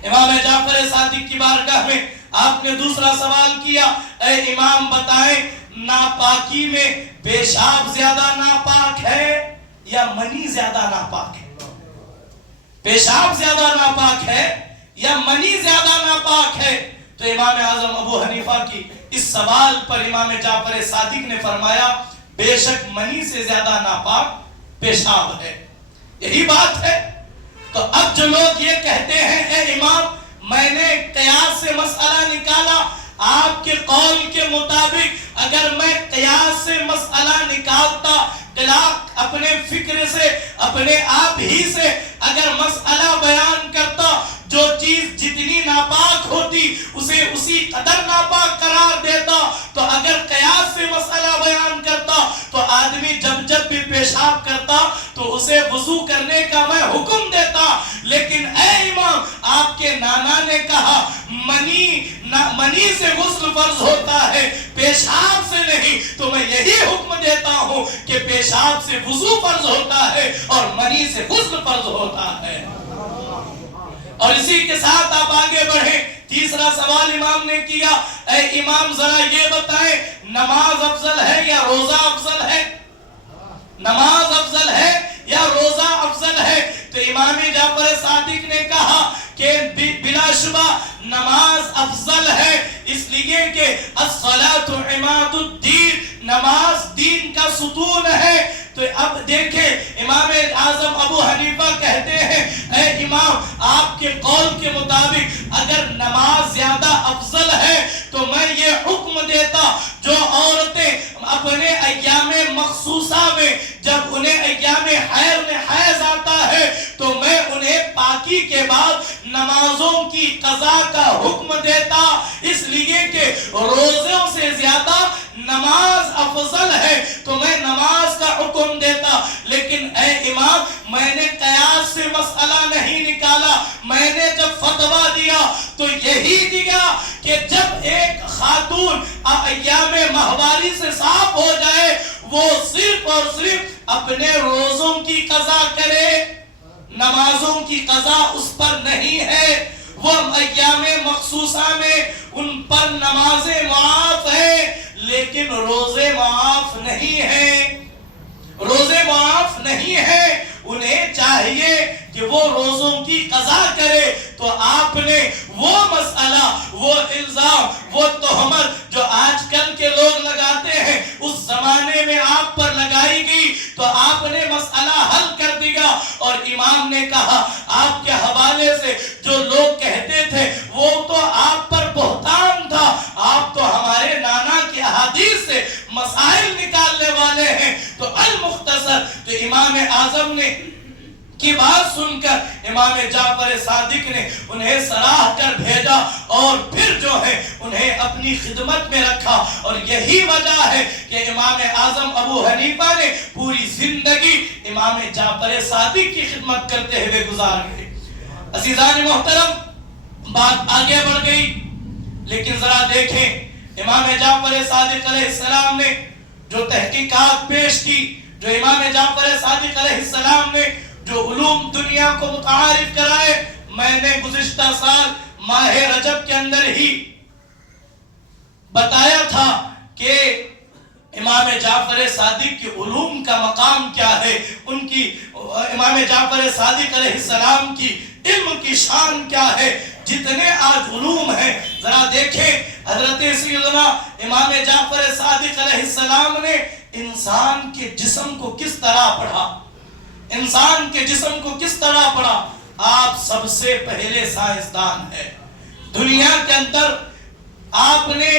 امام جعفر صادق کی بارگاہ میں آپ نے دوسرا سوال کیا، اے امام بتائیں ناپاکی میں پیشاب زیادہ ناپاک ہے یا منی زیادہ ناپاک ہے؟ پیشاب زیادہ ناپاک ہے یا منی زیادہ ناپاک ہے؟ تو امام اعظم ابو حنیفہ کی اس سوال پر امام جعفر صادق نے فرمایا، بے شک منی سے زیادہ ناپاک پیشاب ہے، یہی بات ہے۔ تو اب جو لوگ یہ کہتے ہیں اے امام میں نے قیاس سے مسئلہ نکالا، آپ کے قول کے مطابق اگر میں قیاس سے مسئلہ نکالتا، اپنے فکر سے، اپنے آپ ہی سے اگر مسئلہ بیان کرتا، جو چیز جتنی ناپاک ہوتی اسے اسی قدر ناپاک قرار دیتا، تو اگر قیاس سے مسئلہ بیان کرتا تو آدمی جب بھی پیشاب کرتا تو اسے وضو کرنے کا میں حکم دیتا، لیکن اے امام آپ کے نانا نے کہا منی سے غسل فرض ہوتا ہے، پیشاب سے نہیں، تو میں یہی حکم دیتا ہوں کہ پیشاب سے وضو فرض ہوتا ہے اور منی سے غسل فرض ہوتا ہے۔ اور اسی کے ساتھ آپ آگے بڑھیں، تیسرا سوال امام نے کیا، اے امام ذرا یہ بتائیں نماز افضل ہے یا روزہ افضل ہے؟ نماز افضل ہے یا روزہ افضل ہے؟ تو امام جعفر صادق نے کہا کہ بلا شبہ نماز افضل ہے، اس لیے کہ الصلاۃ عماد الدین، نماز دین کا ستون ہے۔ تو اب دیکھیں امام اعظم ابو حنیفہ کہتے ہیں اے امام آپ کے قول کے مطابق اگر نماز زیادہ افضل ہے تو میں یہ حکم دیتا جو عورتیں اپنے ایام مخصوصہ میں جب انہیں ایام حیض میں حیض آتا ہے تو میں انہیں پاکی کے بعد نمازوں کی قضا کا حکم دیتا، اس لیے کہ روزوں سے زیادہ نماز افضل ہے تو میں نماز کا حکم دیتا۔ لیکن اے امام میں نے قیاس سے مسئلہ نہیں نکالا، میں نے جب فتویٰ دیا تو یہی دیا کہ جب ایک خاتون ایام ماہواری سے صاف ہو جائے وہ صرف اور صرف اپنے روزوں کی قضا کرے، نمازوں کی قضا اس پر نہیں ہے۔ وہ ایام مخصوصہ میں ان پر نمازیں معاف ہیں لیکن روزے معاف نہیں ہیں، روزے معاف نہیں ہیں، انہیں چاہیے کہ وہ روزوں کی قضا کرے۔ تو آپ نے وہ مسئلہ، وہ الزام، وہ تہمت جو آج کل کے لوگ لگاتے ہیں اس زمانے میں آپ پر لگائی گئی تو آپ نے مسئلہ حل کر دیا۔ اور امام نے کہا آپ کے حوالے سے جو لوگ کہتے تھے وہ تو آپ پر بہتان تھا، آپ تو ہمارے نانا کی احادیث سے مسائل نکالنے والے ہیں۔ تو المختصر تو امام اعظم نے کی بات سن کر امام جعفر صادق نے انہیں سراہ کر بھیجا اور پھر جو ہے انہیں اپنی خدمت میں رکھا، اور یہی وجہ ہے کہ امام اعظم ابو حنیفہ نے پوری زندگی امام جعفر صادق کی خدمت کرتے ہوئے گزار گئے۔ عزیزان محترم بات آگے بڑھ گئی، لیکن ذرا دیکھیں امام جعفر صادق علیہ السلام نے جو تحقیقات پیش کی، جو امام جعفر صادق علیہ السلام نے جو علوم دنیا کو متعارف کرائے، میں نے گزشتہ سال ماہ رجب کے اندر ہی بتایا تھا کہ امام جعفر صادق کے علوم کا مقام کیا ہے، ان کی امام جعفر صادق علیہ السلام کی علم کی شان کیا ہے۔ جتنے آج علوم ہیں ذرا دیکھیں حضرت سیدنا امام جعفر صادق علیہ السلام نے انسان کے جسم کو کس طرح پڑھا، انسان کے جسم کو کس طرح پڑھا۔ آپ سب سے پہلے سائنسدان ہے دنیا کے اندر، آپ نے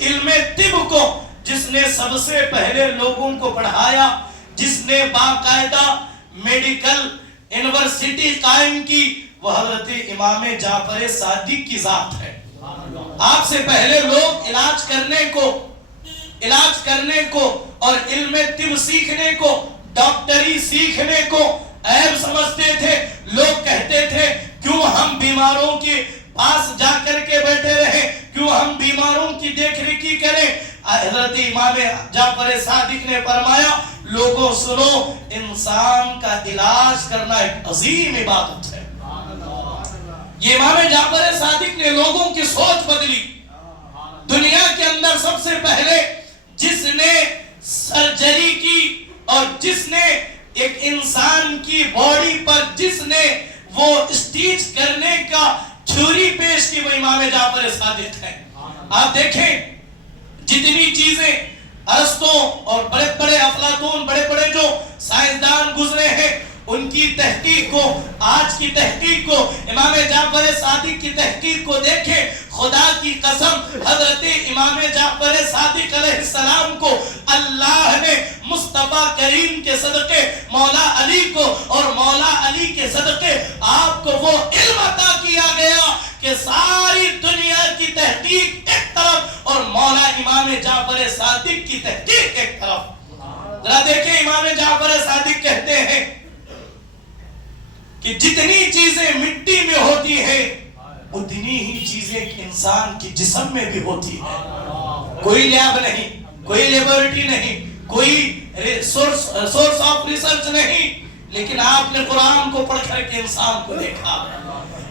علم طب کو جس نے سب سے پہلے لوگوں کو پڑھایا، جس نے باقاعدہ میڈیکل یونیورسٹی قائم کی، وہ حضرت امام جعفر صادق کی ذات ہے۔ آپ سے پہلے لوگ علاج کرنے کو اور علم طب سیکھنے کو، ڈاکٹری سیکھنے کو عیب سمجھتے تھے۔ لوگ کہتے تھے کیوں ہم بیماروں کے پاس جا کر کے بیٹھے رہیں، کیوں ہم بیماروں کی دیکھ ریکھی کریں۔ حضرت امام جعفر صادق نے فرمایا لوگوں سنو، انسان کا علاج کرنا ایک عظیم عبادت ہے۔ یہ امام جعفر صادق نے لوگوں کی سوچ بدلی۔ دنیا کے اندر سب سے پہلے جس نے سرجری کی اور جس نے ایک انسان کی باڈی پر جس نے وہ اسٹیچ کرنے کا تھیوری پیش کی وہ امام جعفر صادق ہے۔ آپ دیکھیں جتنی چیزیں ارسطو اور بڑے بڑے افلاطون، بڑے بڑے جو سائنسدان گزرے ہیں، ان کی تحقیق کو، آج کی تحقیق کو، امام جعفر صادق کی تحقیق کو دیکھیں۔ خدا کی قسم حضرت امام جعفر صادق علیہ السلام کو اللہ نے مصطفیٰ کریم کے صدقے مولا علی کو اور مولا علی کے صدقے آپ کو وہ علم عطا کیا گیا کہ ساری دنیا کی تحقیق ایک طرف اور مولا امام جعفر صادق کی تحقیق ایک طرف۔ ذرا دیکھیں امام جعفر صادق کہتے ہیں کہ جتنی چیزیں مٹی میں ہوتی ہیں اتنی ہی چیزیں انسان کے جسم میں بھی ہوتی ہے۔ کوئی لیب نہیں، کوئی لیبورٹری نہیں، کوئی سورس آف ریسرچ نہیں، لیکن آپ نے قرآن کو پڑھ کر کے انسان کو دیکھا،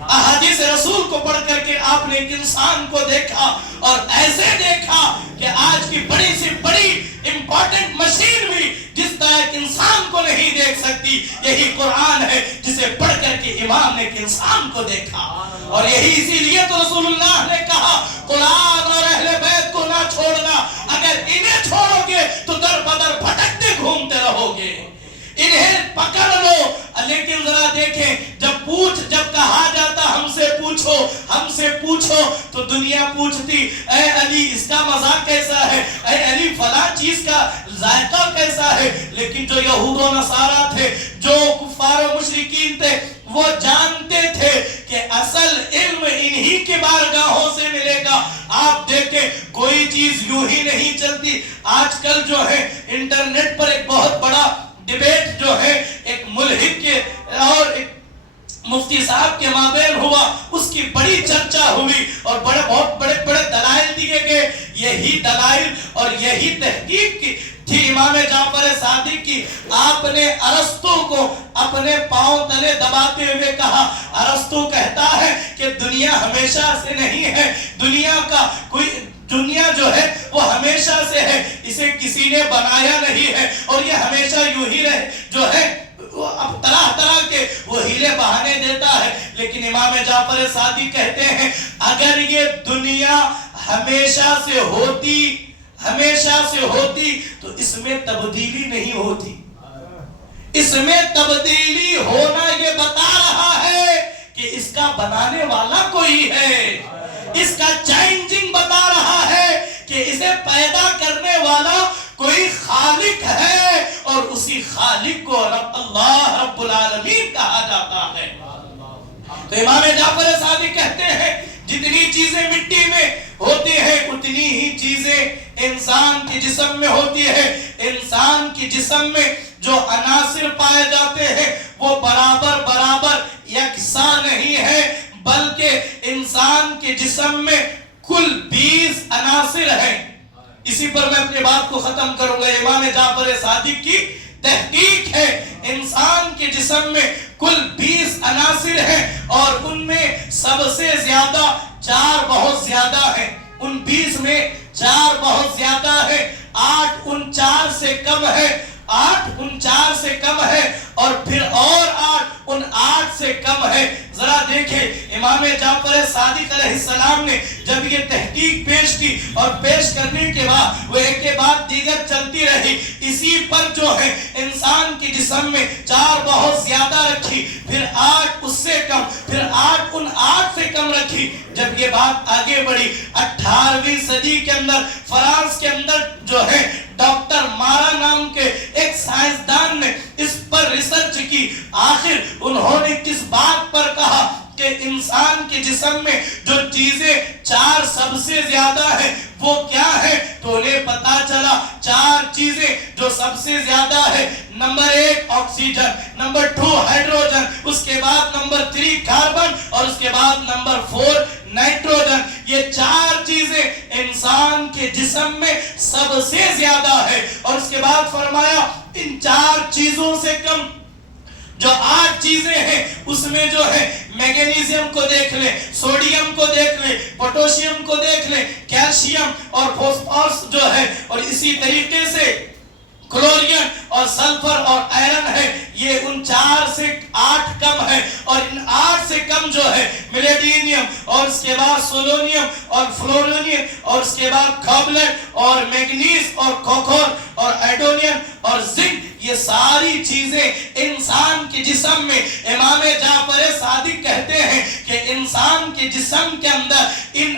احادیث رسول کو پڑھ کر کے آپ نے ایک انسان کو دیکھا، اور ایسے دیکھا کہ آج کی بڑی سے بڑی امپورٹنٹ مشین بھی جس فرشتہ ایک انسان کو نہیں دیکھ سکتی، یہی قرآن ہے جسے پڑھ کر کے امام نے ایک انسان کو دیکھا۔ اور یہی اسی لیے تو رسول اللہ نے کہا قرآن اور اہل بیت کو نہ چھوڑنا، اگر انہیں چھوڑو گے تو در بدر بھٹکتے گھومتے رہو گے، انہیں پکڑ لو۔ لیکن ذرا دیکھیں، جب کہا جاتا ہم سے پوچھو تو دنیا پوچھتی اے علی اس کا مزہ کیسا ہے، اے علی فلاں چیز کا ذائقہ کیسا ہے۔ لیکن جو یہود و نصارہ تھے، جو کفار و مشرکین تھے، وہ جانتے تھے کہ اصل علم انہی کے بارگاہوں سے ملے گا۔ آپ دیکھیں کوئی چیز یوں ہی نہیں چلتی۔ آج کل جو ہے انٹرنیٹ پر ایک بہت بڑا ڈیبیٹ جو ہے ایک ملحد کے اور ایک مفتی صاحب کے مابین ہوا، اس کی بڑی چرچا ہوئی اور بہت بڑے دلائل دیے گئے۔ یہی دلائل اور یہی تحقیق کی تھی امام جعفر صادق کی۔ آپ نے ارسطو کو اپنے پاؤں تلے دباتے ہوئے کہا، ارسطو کہتا ہے کہ دنیا ہمیشہ سے نہیں ہے، دنیا جو ہے وہ ہمیشہ سے ہے، اسے کسی نے بنایا نہیں ہے اور یہ ہمیشہ یوں ہی رہے جو ہے وہ اب طرح کے وہ ہیلے بہانے دیتا ہے۔ لیکن امام جعفر صادق کہتے ہیں اگر یہ دنیا ہمیشہ سے ہوتی تو اس میں تبدیلی نہیں ہوتی۔ اس میں تبدیلی ہونا یہ بتا رہا ہے کہ اس کا بنانے والا کوئی ہے، اس کا چینجنگ بتا رہا ہے کہ اسے پیدا کرنے والا کوئی خالق ہے، اور اسی خالق کو اللہ رب العالمین کہا جاتا ہے۔ تو امام جعفر صادق کہتے ہیں جتنی چیزیں مٹی میں ہوتی ہیں اتنی ہی چیزیں انسان کے جسم میں ہوتی ہے۔ انسان کے جسم میں جو عناصر پائے جاتے ہیں وہ برابر یکساں نہیں ہے، بلکہ انسان کے جسم میں کل 20 عناصر ہیں۔ اسی پر میں اپنی بات کو ختم کروں گا۔ امام جعفر صادق کی تحقیق ہے انسان کے جسم میں کل 20 عناصر ہیں اور ان میں سب سے زیادہ 4 بہت زیادہ ہیں۔ ان 20 میں 4 بہت زیادہ ہے، 8 ان 4 سے کم ہے، 8 ان 4 سے کم ہے اور پھر اور 8 ان 8 سے کم ہے۔ ذرا دیکھیں امام جعفر صادق علیہ السلام نے جب یہ تحقیق پیش کی اور پیش کرنے کے بعد وہ ایک کے بعد دیگر چلتی رہی، اسی پر جو ہے انسان کے جسم میں 4 بہت زیادہ رکھی، پھر 8 اس سے کم، پھر 8 ان 8 سے کم رکھی۔ جب یہ بات آگے بڑھی 18ویں صدی کے اندر فرانس کے اندر جو ہے ڈاکٹر مارا نام کے ایک سائنسدان نے اس پر ریسرچ کی۔ آخر انہوں نے کس بات پر کہا کہ انسان کے جسم میں جو چیزیں 4 سب سے زیادہ ہیں وہ کیا ہے، تو انہیں پتا چلا 4 چیزیں جو سب سے زیادہ ہے۔ نمبر 1 آکسیجن، نمبر 2 ہائیڈروجن، اس کے بعد نمبر 3 کاربن اور اس کے بعد نمبر 4 نائٹروجن۔ یہ 4 چیزیں انسان کے جسم میں سب سے زیادہ ہے۔ اور اس کے بعد فرمایا ان 4 چیزوں سے کم جو 8 چیزیں ہیں اس میں جو ہے میگنیزیم کو دیکھ لیں، سوڈیم کو دیکھ لیں، پوٹاشیم کو دیکھ لیں، کیلشیم اور فاسفورس جو ہے، اور اسی طریقے سے کلورین اور سلفر اور آئرن ہے۔ یہ ان 4 سے 8 کم ہے اور ان 8 سے کم جو ہے ملیڈینیم اور اس کے بعد سولونیم اور فلورونیم اور اس کے بعد کابلٹ اور میگنیز اور کوکور اور ایڈونیم اور زنک، یہ ساری چیزیں انسان کے جسم میں امام جعفر صادق کہتے ہیں کہ انسان کے جسم کے اندر ان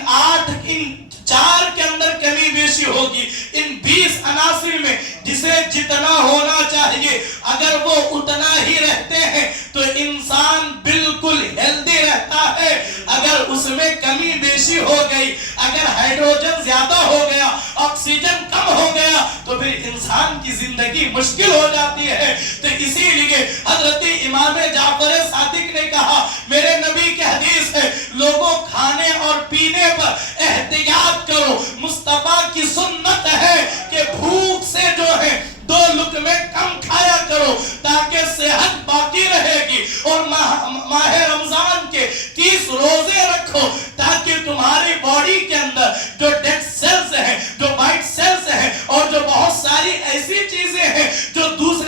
4 کے اندر کمی بیشی ہوگی۔ ان 20 عناصر میں جسے جتنا ہونا چاہیے اگر وہ اتنا ہی رہتے ہیں تو انسان بالکل ہیلدی رہتا ہے۔ اگر اس میں کمی بیشی ہو گئی، اگر ہائیڈروجن زیادہ ہو گیا، آکسیجن کم ہو گیا تو پھر انسان کی زندگی مشکل ہو جاتی ہے۔ تو اسی لیے حضرت امام جعفر صادق نے کہا، میرے نبی کی حدیث ہے لوگوں کھانے اور پینے پر احتیاط کرو، مصطفیٰ کی سنت ہے کہ بھوک سے جو ہے 2 لقمے کم کھایا کرو تاکہ صحت باقی رہے گی، اور ماہ رمضان کے 30 روزے رکھو تاکہ تمہاری باڈی کے اندر جو ڈیڈ سیلز ہیں، جو وائٹ سیلز ہیں اور جو بہت ساری ایسی چیزیں ہیں جو دوسری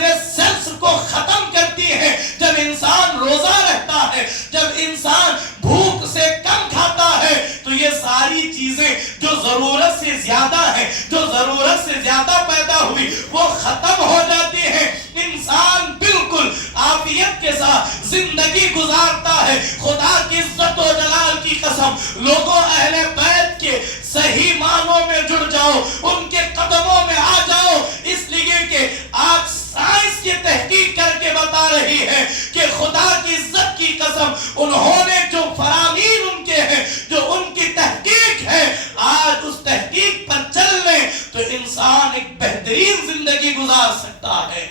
جو ضرورت سے زیادہ ہے، جو ضرورت سے زیادہ پیدا ہوئی وہ ختم ہو جاتی ہے، انسان بالکل عافیت کے ساتھ زندگی گزارتا ہے۔ خدا کی عزت و جلال کی قسم، لوگوں اہل بیت کے صحیح معنوں میں جڑ جاؤ، ان کے قدموں میں آ جاؤ، اس لیے کہ آج سائنس کی تحقیق کر کے بتا رہی ہے کہ خدا کی عزت کی قسم انہوں نے جو فرامین ان کے ہیں، جو ان کی تحقیق ہے، آج اس تحقیق پر چل لیں تو انسان ایک بہترین زندگی گزار سکتا ہے۔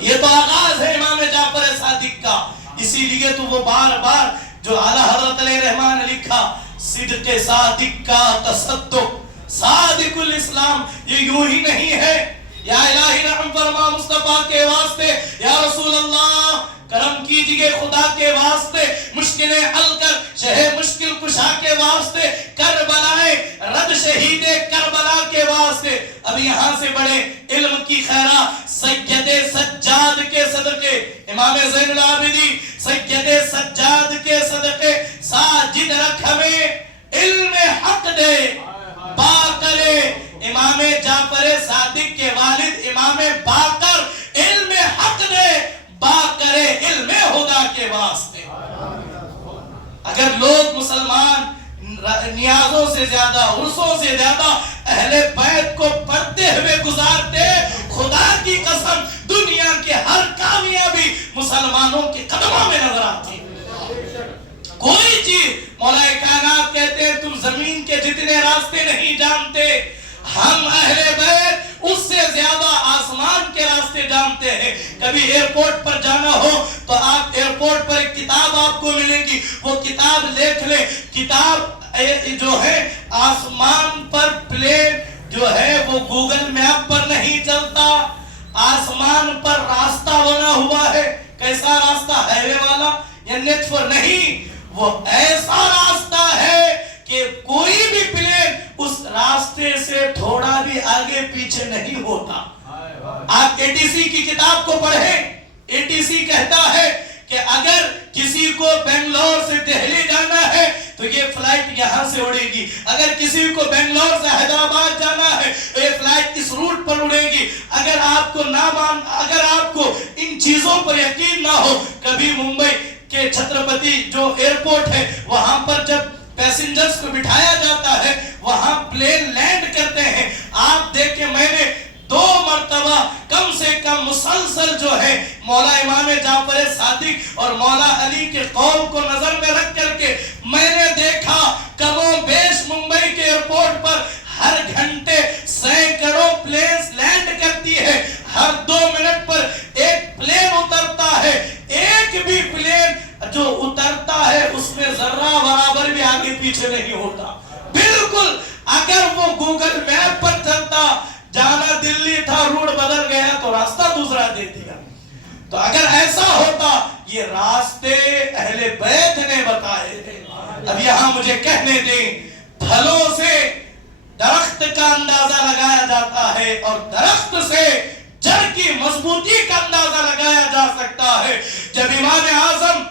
یہ تو آغاز ہے امام جعفر صادق کا، اسی لیے تو وہ بار بار جو اعلیٰ حضرت علیہ رحمان نے لکھا، صدق صادق کا تصدق صادق الاسلام، یہ یوں ہی نہیں ہے۔ یا الہی رحم فرما مصطفیٰ کے واسطے، یا رسول اللہ کرم کیجئے خدا کے واسطے، مشکلیں حل کر شہ مشکل کشا کے واسطے، کربلائے رد شہید کربلا کے واسطے۔ اب یہاں سے بڑے علم کی خیرات سید سجاد کے صدقے، امام زین العابدین سید سجاد کے صدقے، ساجد رکھ ہمیں علم حق دے باقر امام جعفر صادق کے والد امام باقر، علم حق دے باقر علم خدا کے واسطے۔ اگر لوگ مسلمان نیازوں سے زیادہ، عرصوں سے زیادہ اہل بیت کو پڑھتے ہوئے گزارتے، خدا کی قسم دنیا کے ہر کامیابی مسلمانوں کے قدموں میں نظر آتی۔ کوئی چیز مولا کائنات کہتے ہیں تم زمین کے جتنے راستے نہیں جانتے، ہم اہل بیت اس سے زیادہ آسمان کے راستے جانتے ہیں۔ کبھی ایئرپورٹ پر جانا ہو تو آپ ایئرپورٹ پر ایک کتاب آپ کو ملے گی، وہ کتاب دیکھ لیں، کتاب جو ہے آسمان پر پلین جو ہے وہ گوگل میپ پر نہیں چلتا، آسمان پر راستہ بنا ہوا ہے۔ کیسا راستہ؟ ہائی وے والا یا نیٹ پر نہیں، وہ ایسا راستہ ہے کہ کوئی بھی پلین اس راستے سے تھوڑا بھی آگے پیچھے نہیں ہوتا۔ آپ ATC کی کتاب کو پڑھیں، ATC کہتا ہے کہ اگر کسی کو بنگلور سے دہلی جانا ہے تو یہ فلائٹ یہاں سے اڑے گی، اگر کسی کو بنگلور سے حیدرآباد جانا ہے تو یہ فلائٹ اس روٹ پر اڑے گی۔ اگر آپ کو ان چیزوں پر یقین نہ ہو، کبھی ممبئی کے چھترپتی جو ایئرپورٹ ہے وہاں پر جب پیسنجرز کو بٹھایا جاتا ہے، وہاں پلین لینڈ کرتے ہیں، آپ دیکھیں میں نے 2 مرتبہ کم سے کم مسلسل جو ہے مولا امام جعفر صادق اور مولا علی کے قول کو نظر میں رکھ کر کے میں نے دیکھا کم و بیش ممبئی کے ایئرپورٹ پر ہر گھنٹے سینکڑوں پلینز لینڈ کرتی ہے، ہر 2 منٹ پر ایک پلین اترتا ہے، ایک بھی پلین جو اترتا ہے اس میں ذرہ برابر بھی آگے پیچھے نہیں ہوتا۔ بالکل اگر وہ گوگل میپ پر چلتا، جانا دلی تھا روٹ بدل گیا تو راستہ دوسرا دے دیا۔ تو اگر ایسا ہوتا، یہ راستے اہل بیت نے بتائے تھے۔ اب یہاں مجھے کہنے دیں، پھلوں سے درخت کا اندازہ لگایا جاتا ہے اور درخت سے جڑ کی مضبوطی کا اندازہ لگایا جا سکتا ہے۔ جب امام اعظم،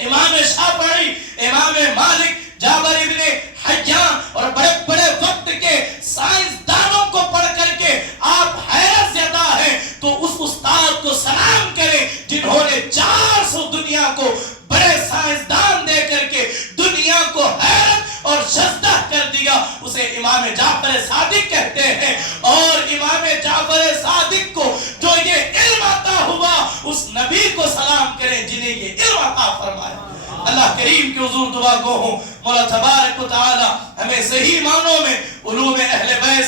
امام شافعی، امام مالک، جابر ابن حیان اور بڑے بڑے وقت کے سائنسدانوں کو پڑھ کر کے آپ حیرت زدہ ہیں تو اس استاد کو سلام کریں جنہوں نے 400 دنیا کو بڑے سائنسدان دے کر کے دنیا کو حیرت اور شزدہ کر دیا۔ اسے امام جعفر صادق کہتے ہیں، اور امام جعفر صادق کو جو یہ علم عطا ہوا اس نبی کو سلام کریں جنہیں یہ علم عطا فرمایا۔ اللہ کریم کے حضور دعا گو ہوں، مولا تبارک و تعالی ہمیں صحیح معنوں میں علوم اہل بیت